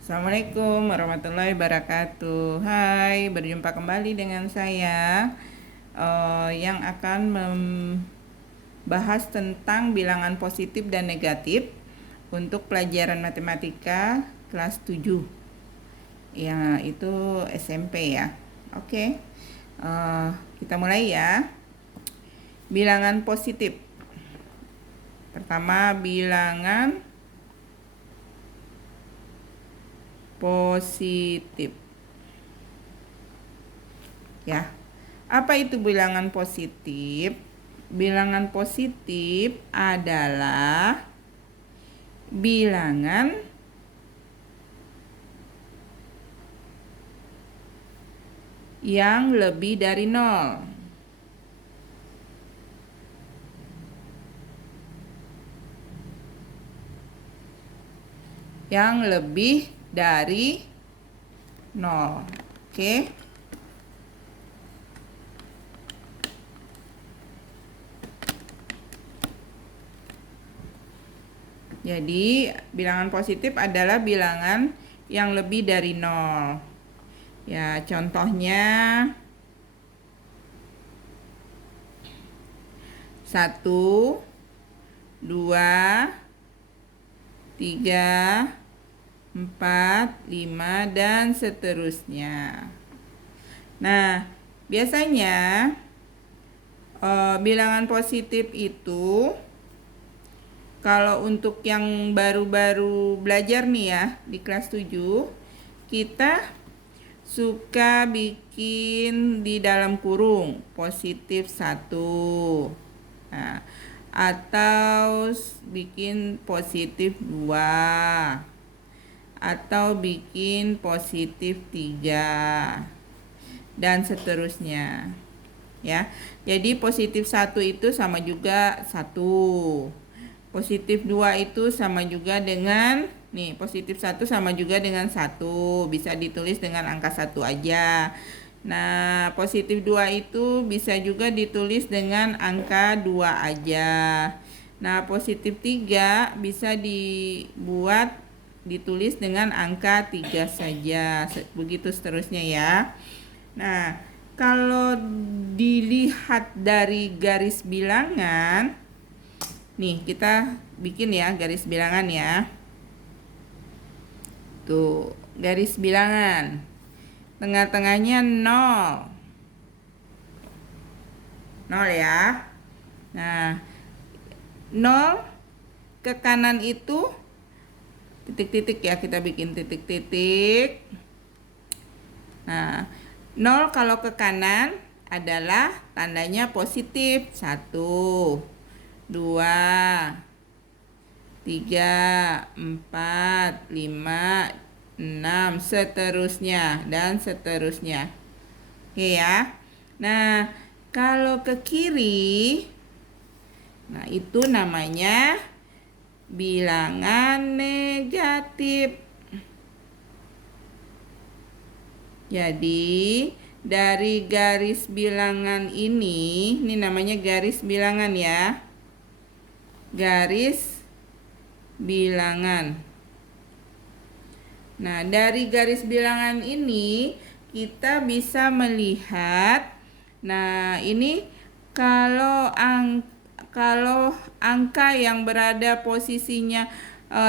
Assalamualaikum warahmatullahi wabarakatuh. Hai, berjumpa kembali dengan saya yang akan membahas tentang bilangan positif dan negatif untuk pelajaran matematika kelas 7. Ya, itu SMP ya. Oke. Kita mulai ya. Bilangan positif. Pertama, bilangan positif. Ya. Apa itu bilangan positif? Bilangan positif adalah bilangan yang lebih dari 0. Yang lebih dari 0. Oke. Jadi, bilangan positif adalah bilangan yang lebih dari 0. Ya, contohnya 1, 2, 3, 4, 5, dan seterusnya. Nah, biasanya bilangan positif itu kalau untuk yang baru-baru belajar nih ya di kelas 7, kita suka bikin di dalam kurung positif 1. Nah, atau bikin positif 2. Atau bikin positif 3. Dan seterusnya. Ya. Jadi positif 1 itu sama juga 1. Positif 2 itu sama juga dengan, nih, positif 1 sama juga dengan 1. Bisa ditulis dengan angka 1 aja. Nah, positif 2 itu bisa juga ditulis dengan angka 2 aja. Nah, positif 3 bisa ditulis dengan angka 3 saja. Begitu seterusnya ya. Nah, kalau dilihat dari garis bilangan, nih, kita bikin ya garis bilangan ya. Tuh, garis bilangan. Tengah-tengahnya 0. 0 ya. Nah, 0 ke kanan itu titik-titik ya, kita bikin titik-titik. Nah, 0 kalau ke kanan adalah tandanya positif. 1, 2, 3, 4, 5, 6, seterusnya dan seterusnya. Oke ya. Nah, kalau ke kiri, nah itu namanya bilangan negatif. Jadi, dari garis bilangan ini namanya garis bilangan ya. Garis bilangan. Nah, dari garis bilangan ini kita bisa melihat, nah ini kalau angka yang berada posisinya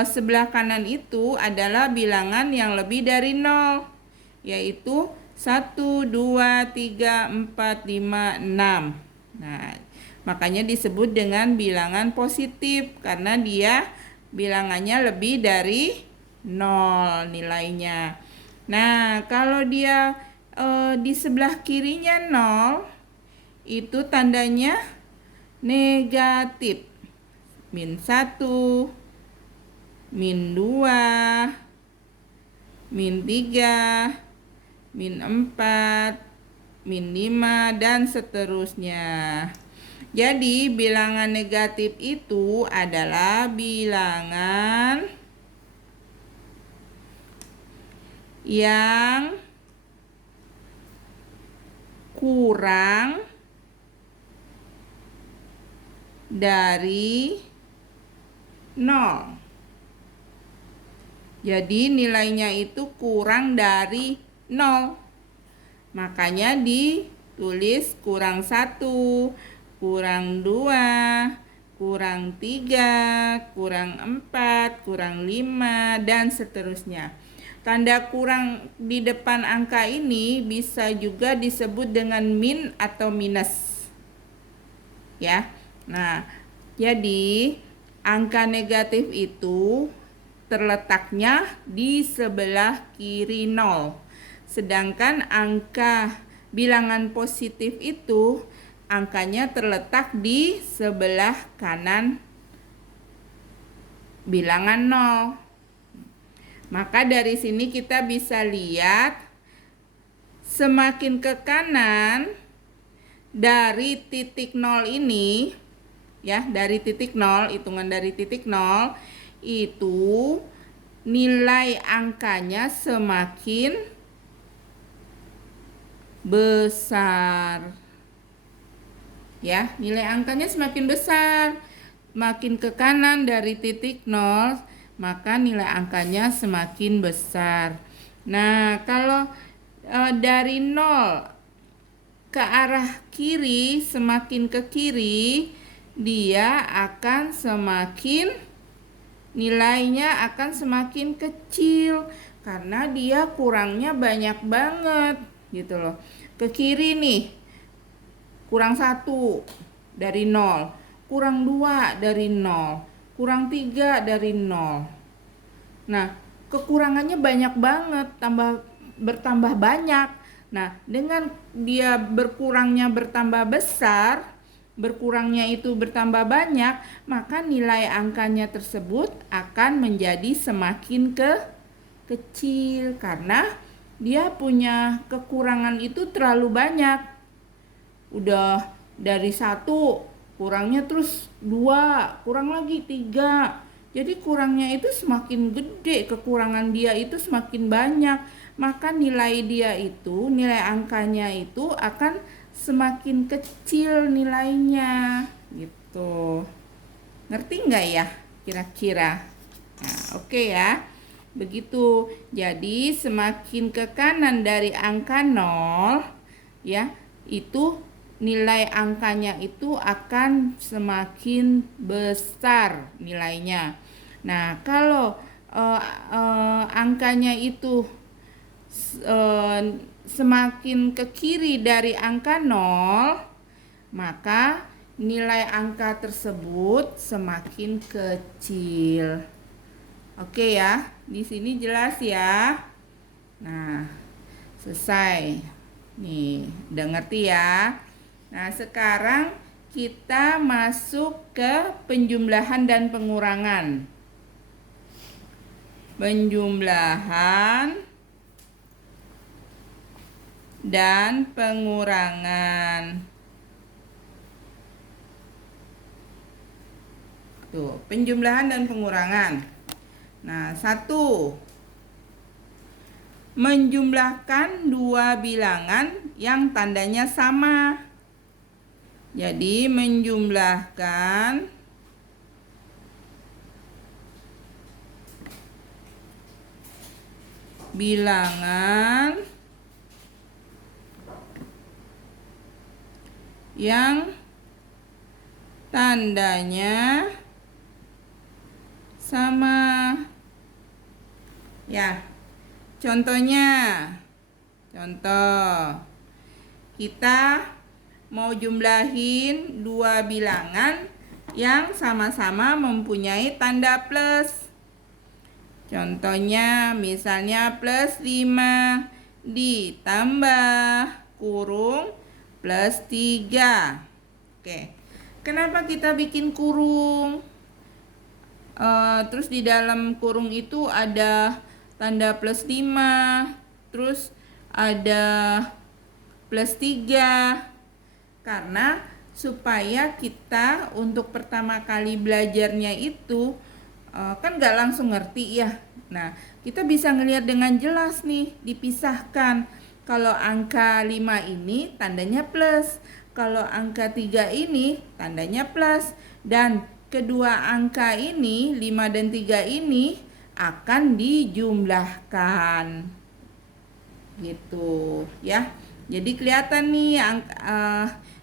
sebelah kanan itu adalah bilangan yang lebih dari 0, yaitu 1, 2, 3, 4, 5, 6. Nah, makanya disebut dengan bilangan positif karena dia bilangannya lebih dari 0 nilainya. Nah, kalau dia di sebelah kirinya 0, itu tandanya negatif. Min 1, min 2, min 3, min 4, min 5, dan seterusnya. Jadi, bilangan negatif itu adalah bilangan yang kurang dari 0. Jadi nilainya itu kurang dari 0. Makanya ditulis kurang 1, kurang 2, kurang 3, kurang 4, kurang 5, dan seterusnya. Tanda kurang di depan angka ini bisa juga disebut dengan min atau minus. Ya. Nah, jadi angka negatif itu terletaknya di sebelah kiri 0. Sedangkan angka bilangan positif itu angkanya terletak di sebelah kanan bilangan 0. Maka dari sini kita bisa lihat semakin ke kanan dari titik 0 ini, ya, dari titik 0, hitungan dari titik 0 itu nilai angkanya semakin besar. Ya, nilai angkanya semakin besar. Makin ke kanan dari titik 0, maka nilai angkanya semakin besar. Nah, kalau dari 0 ke arah kiri, semakin ke kiri, dia akan semakin nilainya akan semakin kecil karena dia kurangnya banyak banget gitu loh. Ke kiri nih kurang 1 dari 0, kurang 2 dari 0, kurang 3 dari 0. Nah, kekurangannya banyak banget, bertambah banyak. Nah, dengan dia berkurangnya bertambah besar, berkurangnya itu bertambah banyak, maka nilai angkanya tersebut akan menjadi semakin kecil karena dia punya kekurangan itu terlalu banyak. Udah dari 1 kurangnya terus 2, kurang lagi 3. Jadi kurangnya itu semakin gede, kekurangan dia itu semakin banyak. Maka nilai dia itu, nilai angkanya itu akan semakin kecil nilainya gitu. Ngerti nggak ya kira-kira? Nah, oke ya. Begitu. Jadi semakin ke kanan dari angka 0 ya, itu nilai angkanya itu akan semakin besar nilainya. Nah, kalau angkanya itu semakin ke kiri dari angka 0, maka nilai angka tersebut semakin kecil. Oke ya, di sini jelas ya. Nah, selesai. Nih, udah ngerti ya. Nah, sekarang kita masuk ke penjumlahan dan pengurangan. Penjumlahan dan pengurangan. Tuh, penjumlahan dan pengurangan. Nah, 1. Menjumlahkan dua bilangan yang tandanya sama. Jadi, menjumlahkan bilangan yang tandanya sama. Ya, contohnya, kita mau jumlahin dua bilangan yang sama-sama mempunyai tanda plus. Contohnya misalnya plus 5 ditambah kurung plus 3. Oke, kenapa kita bikin kurung? Terus di dalam kurung itu ada tanda plus 5, terus ada plus 3. Karena supaya kita untuk pertama kali belajarnya itu kan gak langsung ngerti ya. Nah, kita bisa ngelihat dengan jelas nih, dipisahkan. Kalau angka 5 ini tandanya plus, kalau angka 3 ini tandanya plus. Dan kedua angka ini, 5 dan 3 ini, akan dijumlahkan. Gitu ya. Jadi kelihatan nih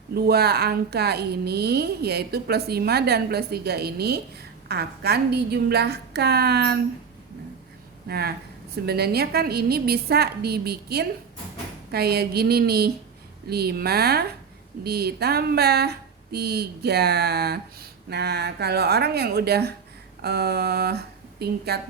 dua angka ini, yaitu plus 5 dan plus 3 ini akan dijumlahkan. Nah, sebenarnya kan ini bisa dibikin kayak gini nih. 5 ditambah 3. Nah, kalau orang yang udah tingkat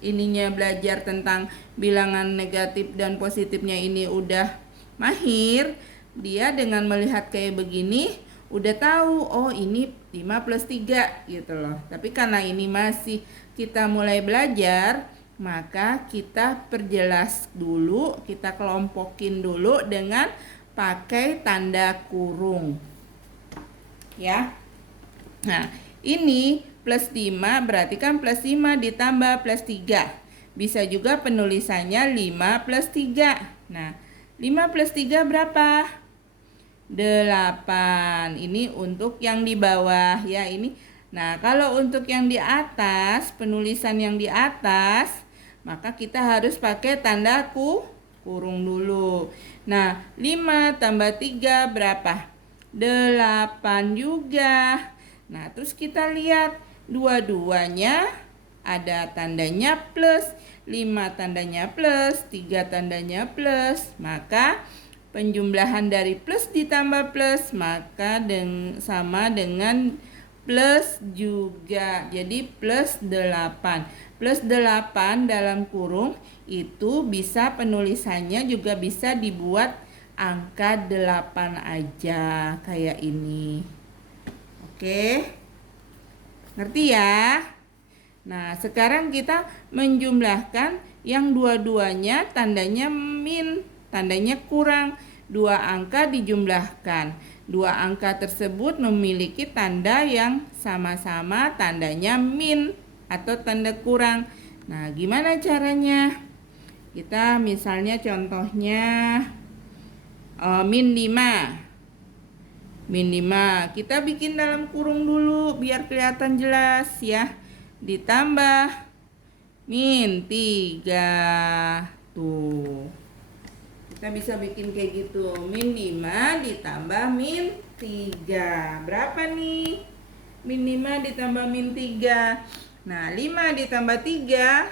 ininya belajar tentang bilangan negatif dan positifnya ini udah mahir, dia dengan melihat kayak begini udah tahu, oh ini 5 plus 3 gitu loh. Tapi karena ini masih kita mulai belajar, maka kita perjelas dulu, kita kelompokin dulu dengan pakai tanda kurung. Ya. Nah, ini plus 5 berarti kan plus 5 ditambah plus 3. Bisa juga penulisannya 5 plus 3. Nah, 5 plus 3 berapa? 8. Ini untuk yang di bawah ya ini. Nah, kalau untuk yang di atas, penulisan yang di atas, maka kita harus pakai tanda kurung dulu. Nah, 5 tambah 3 berapa? 8 juga. Nah, terus kita lihat dua-duanya ada tandanya plus. 5 tandanya plus, 3 tandanya plus. Maka penjumlahan dari plus ditambah plus maka sama dengan plus juga. Jadi plus 8. Plus 8 dalam kurung itu bisa penulisannya juga bisa dibuat angka 8 aja kayak ini. Oke. Ngerti ya? Nah, sekarang kita menjumlahkan yang dua-duanya tandanya min, tandanya kurang. 2 angka dijumlahkan. 2 angka tersebut memiliki tanda yang sama-sama tandanya min atau tanda kurang. Nah, gimana caranya? Kita misalnya contohnya min 5. Min 5 kita bikin dalam kurung dulu biar kelihatan jelas ya. Ditambah min 3. Tuh. Kita bisa bikin kayak gitu. Min 5 ditambah min 3. Berapa nih? Min 5 ditambah min 3. Nah, 5 ditambah 3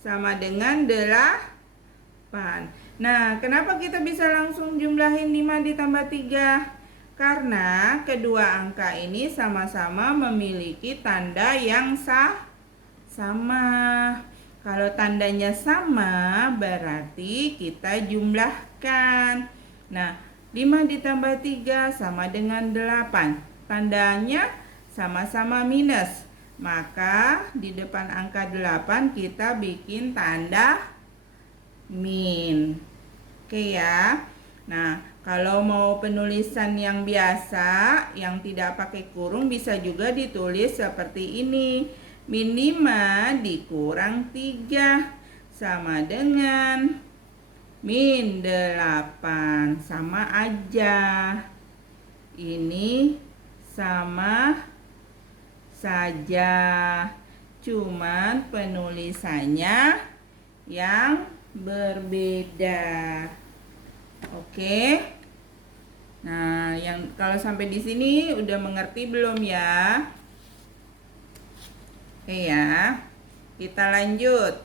sama dengan 8. Nah, kenapa kita bisa langsung jumlahin 5 ditambah 3? Karena kedua angka ini sama-sama memiliki tanda yang sama. Kalau tandanya sama, berarti kita jumlahkan. Nah, 5 ditambah 3 sama dengan 8. Tandanya sama-sama minus. Maka di depan angka 8 kita bikin tanda min. Oke ya. Nah, kalau mau penulisan yang biasa, yang tidak pakai kurung, bisa juga ditulis seperti ini. Min 5 dikurang 3 sama dengan min 8. Sama aja. Ini sama saja. Cuman penulisannya yang berbeda. Oke. Nah, yang kalau sampai di sini udah mengerti belum ya? Oke ya. Kita lanjut.